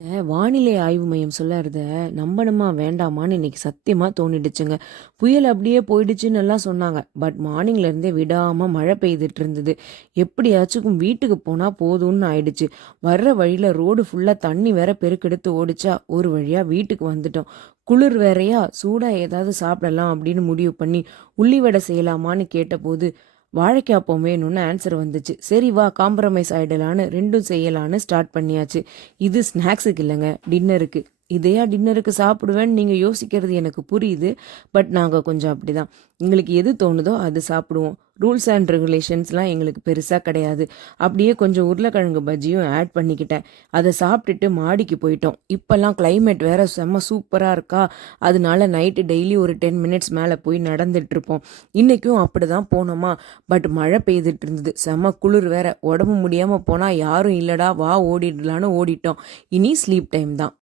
வானிலை ஆய்வு மையம் சொல்லறத நம்பணுமா வேண்டாமான்னு இன்னைக்கு சத்தியமா தோணிடுச்சுங்க. புயல் அப்படியே போயிடுச்சுன்னு எல்லாம் சொன்னாங்க. பட் மார்னிங்ல இருந்தே விடாம மழை பெய்துட்டு இருந்தது. எப்படியாச்சும் வீட்டுக்கு போனா போதும்னு ஆயிடுச்சு. வர்ற வழியில ரோடு ஃபுல்லா தண்ணி வேற பெருக்கெடுத்து ஓடிச்சா ஒரு வழியா வீட்டுக்கு வந்துட்டோம். குளிர் வேறயா, சூடா ஏதாவது சாப்பிடலாம் அப்படின்னு முடிவு பண்ணி உள்ளி வடை செய்யலாமான்னு கேட்டபோது வாழைக்காய் வேணும்னு ஆன்சர் வந்துச்சு. சரி வா காம்ப்ரமைஸ் ஆயிடலான்னு ரெண்டும் செய்யலான்னு ஸ்டார்ட் பண்ணியாச்சு. இது ஸ்நாக்ஸுக்கு இல்லைங்க, டின்னருக்கு. இதையா டின்னருக்கு சாப்பிடுவேன்னு நீங்கள் யோசிக்கிறது எனக்கு புரியுது. பட் நாங்கள் கொஞ்சம் அப்படிதான். எங்களுக்கு எது தோணுதோ அது சாப்பிடுவோம். ரூல்ஸ் அண்ட் ரெகுலேஷன்ஸ்லாம் எங்களுக்கு பெருசாக கிடையாது. அப்படியே கொஞ்சம் உருளைக்கிழங்கு பஜ்ஜியும் ஆட் பண்ணிக்கிட்டேன். அதை சாப்பிட்டுட்டு மாடிக்கு போயிட்டோம். இப்போல்லாம் கிளைமேட் வேற செம்ம சூப்பராக இருக்கா. அதனால நைட்டு டெய்லி ஒரு 10 மினிட்ஸ் மேலே போய் நடந்துட்டு இருப்போம். இன்றைக்கும் அப்படி தான் போனோமா. பட் மழை பெய்துட்டு இருந்தது. செம்ம குளிர் வேற. உடம்பு முடியாமல் போனால் யாரும் இல்லைடா வா ஓடிடலான்னு ஓடிட்டோம். இனி ஸ்லீப் டைம் தான்.